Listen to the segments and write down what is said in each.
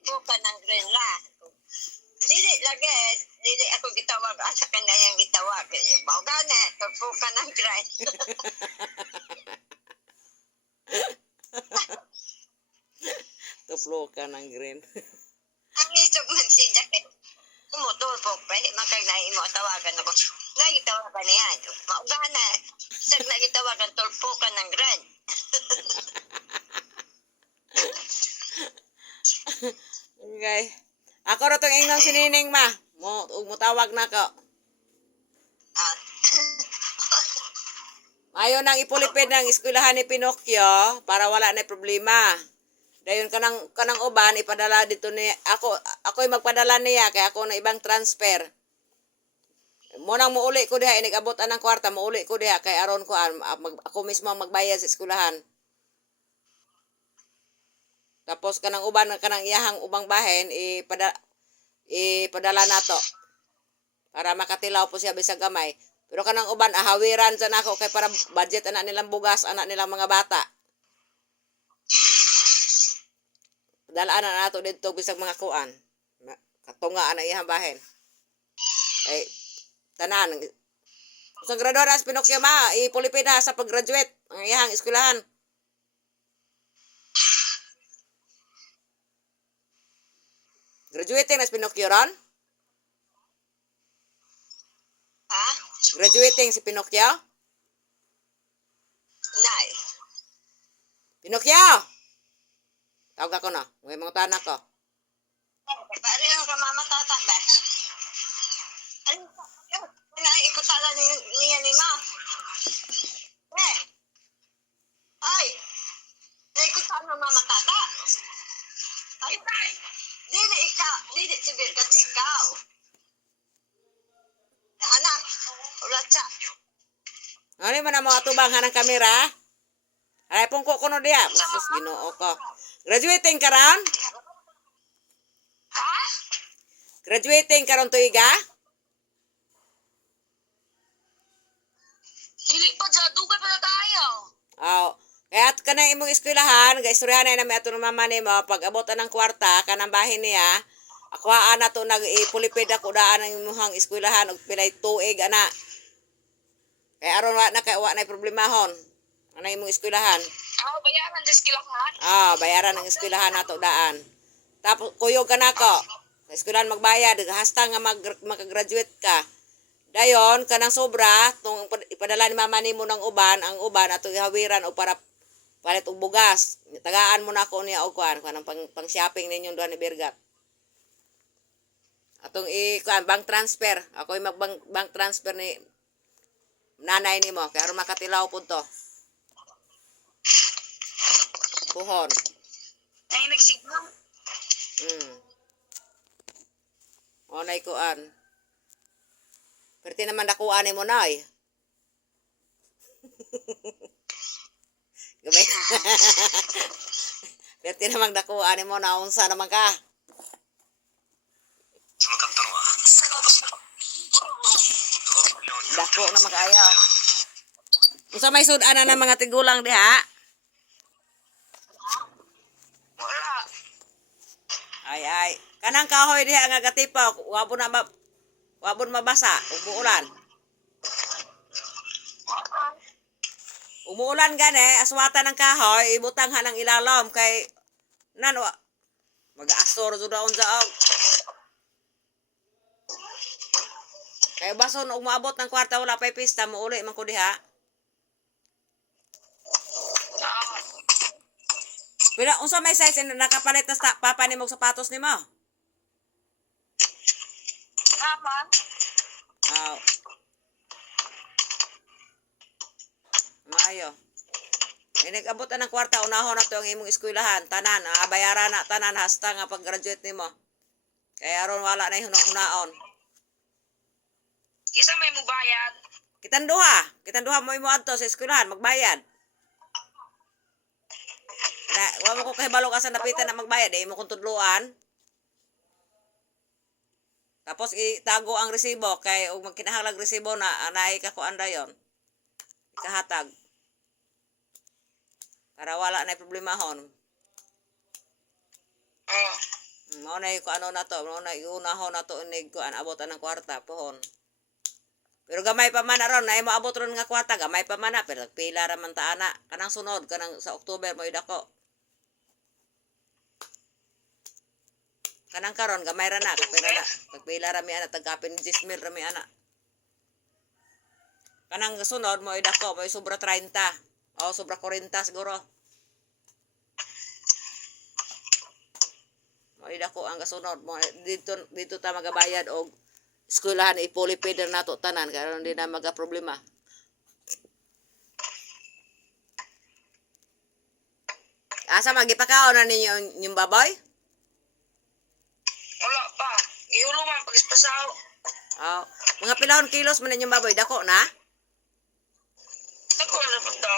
Bukan ng green la. Dili lagi, dili ako gitawag asa kanya yang gitawag. Mao gani, bukan ng green. Tuplo ka ng green. Ang isog man si Jack. Umutol po, pwede makagnahin mo, tawagan ako. Nagitawagan niya. Mao gani, sag nagitawagan tulpukan ng green. Okay. Ako ra tong ingnon si Nining ma. Mutawag na ko. Ah. Ayaw nang ipulipid ng eskwelahan ni Pinocchio para wala na problema. Dayon kanang uban ipadala dito ni ako'y magpadala niya kay ako na ibang transfer. Mo nang muuli ko diha inigabot anang kwarta muuli ko diha kay aron ko ako mismo ang magbayad sa eskwelahan. Tapos kanang uban kanang iyahang ubang bahen ipadala nato para makatilaw po siya bisag gamay. Pero kanang uban ahawiran sa nako kay para budget anak nilang bugas, anak nilang mga bata. Dalaan na nato dito bisag mga kuan. Katunga ana iyang bahen. Ay tanan sa graduara sa Pinocchio ma ipulipid na sa pag-graduate ang iyang eskwelahan. Graduating na sa Pinocchio ron? Ha? Graduating si Pinocchio? Nay. Pinocchio! Tawag ako na. May mga tanak ko. Pare ang kamama tata ba? Ano? Naikutala niya ni ma. Eh. Ay. Naikutala ng mama tata. Ay. Dili ikaw. Dili si Birgat ikaw. Anak. Ulat siya. Ano man ang mga tubangan ng kamera? Ay, pungko ko no diya. Sus, ginoo ko. Graduating ka ron? Ha? Graduating ka ron tuiga? Dili pa dyan. Dugay pa na tayo. Oh. Kaya ka na imong eskwelahan, gaistoryahan na namin ato ng mama ni mo, pag abutan ng kwarta, kanang bahin niya, akwaan na to, nag-ipulipid ako daan ng imuhang eskwelahan, og pilay tuig, ana. Kaya aron na kaya na problemahon. Ano imong eskwelahan? Bayaran sa eskwelahan. Bayaran ng eskwelahan nato daan. Tapos kuyog ka na ko. Sa eskwelahan magbayad, hasta nga makagraduate ka. Dayon kanang sobra tong ipadala ni mama nimo ng uban, ang uban ato ihawiran o para palit og bugas. Tagaan mo na ako niya og kuan kanang pang shopping ninyong duha ni Birgat. Atong kuan bank transfer. Ako bank transfer ni nanay nimo kay aron makatilaw pud to. Puhon. Ay nagsignal. Onay kuan. Perti naman dakuan mo na eh. Gamay. Perti naman dakuan mo na unsa naman ka. Dako naman kaya. Unsa may sudan na ng mga tigulang diha? Wala. Ay. Kanang kahoy diha nga gatipaw, wabon mabasa, umuulan. Umuulan gani, aswatan ng kahoy, ibutang ng ilalom kay nanwa. Mag-aasor jud daon sa og. Kay bason og maabot ng kwarta wala pay pista mo uli man ko diha. Pila unsa may size na nakapalit na papa nimo og sapatos nimo? Naman. Maayo. Inigabot ng kwarta unahon na to ang imong eskwelahan, tanan, bayaran na tanan hasta nga pag-graduate nimo. Kaya aron wala na hunaon. Isa may mubayad. Kitang duha mo adto sa eskwelahan magbayad. Na, wa mo ko kahibalo ka sa napitan na magbayad, imo kung tudluan. Tapos itago ang resibo kay ug magkinahanglang resibo na anay ka kuan dayon. Ikahatag. Para wala na problemahon. Mao na ko ano na to, mao na iunahon na to inig ko abot ang kwarta pohon. Pero gamay pa man na ron, na mo abot ron nga kwarta, gamay pa man na, pero pila ra man ta ana. Kanang sunod, kanang sa October mo idako. Kanang karon gamay ra na, kapila na. Pagpila ra mi ana, tagkapin 10,000 ra mi ana. Kanang sunod mo idako, mo sobra 30. O sobra 40 siguro. Mo idako ang kasunod mo dito ta magabayad og eskwelahan ipolipid na nato tanan karon di na maga problema. Asa magipakaon na ninyo yung baboy? Wala pa. Iulo man pag-ispasaw. Oh, mga pilahon kilos man ninyong baboy dako na? Ako na po to.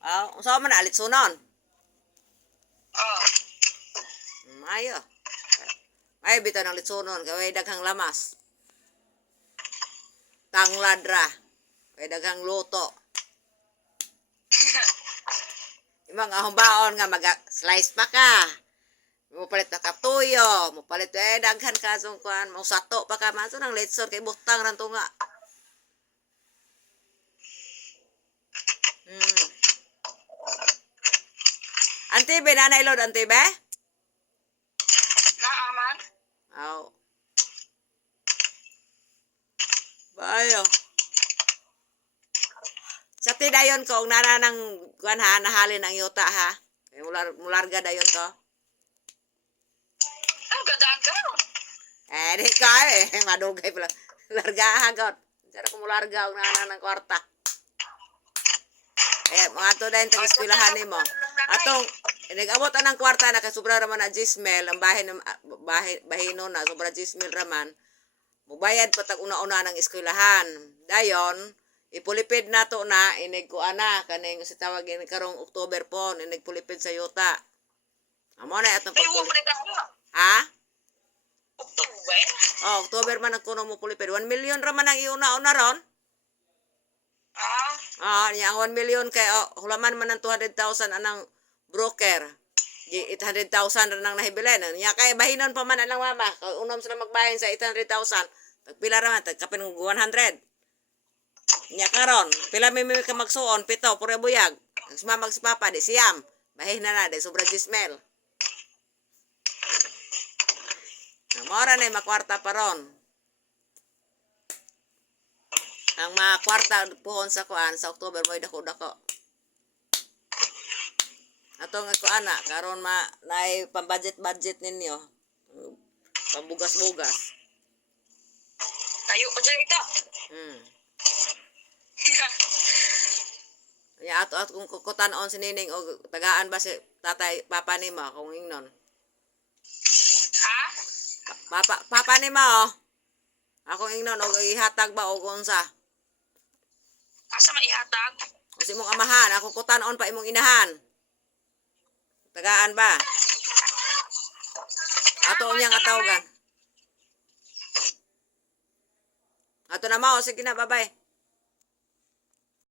Oh, unsa man alit sunon? Ah. Ayo. Ay bitaw ng litsunon kay daghang lamas. Tanglad ra. Kay daghang luto. Imong ahombaon nga mag-slice pa ka. Mo palit na katuyo, mo palit daghan ka sung kuan, mo sato pa ka man nang litson kay butang ran tunga. Ante be na ilod ante be? Naaman. Aw. Bayo. Sa ti dayon ko ang nana ng kuan ha nahalin ang yuta ha. Kay mularga dayon ko. Ang gadaan ka. Di ka madugay pala. Larga hagot. Sara ko mularga og nana ng kwarta. Mga to dayon tag eskwelahan nimo. Atong nag-abot anang kwarta na kasubra raman na 10,000 ang bahino na sobra 10,000 raman. Mubayad pa tag una-una ng eskwelahan. Dayon ipulipid nato na inig ko ana kaning si tawagin karong October po inig pulipid sa yuta. Amo na atong pagpulipid. Ha? October? Oh, October man ang kuno mo pulipid. 1 million raman ang iuna-una ron. Niya ang 1 million kay hulaman man ng 200,000 anang broker. 800,000 ra nang nahibilan. Niya kay bahinon pa man ang mama. Unom sila magbahin sa 800,000. Tagpila ra man tagkapin 100. Niya karon, pila may ka magsuon, pito pura buyag. Sumamag si papa di siyam. Bahin na di sobra 10,000. Mora na makwarta pa ron. Ang mga kwarta puhon sa kuan sa October mo dako-dako. Atong ako ana karon naay pambudget ninyo. Pambugas-bugas. Tayo pa dyan ito. Ya ato kung kukutan-on si Nining o tagaan ba si tatay papa nimo kung ingnon. Ha? Papa nimo. Ako ingnon og ihatag ba og unsa? Asa maihatag? Kasi imong amahan, ako kutan-on pa imong inahan. Tagaan ba? Ato unyang atawgan. Ato na mao sige na, bye-bye.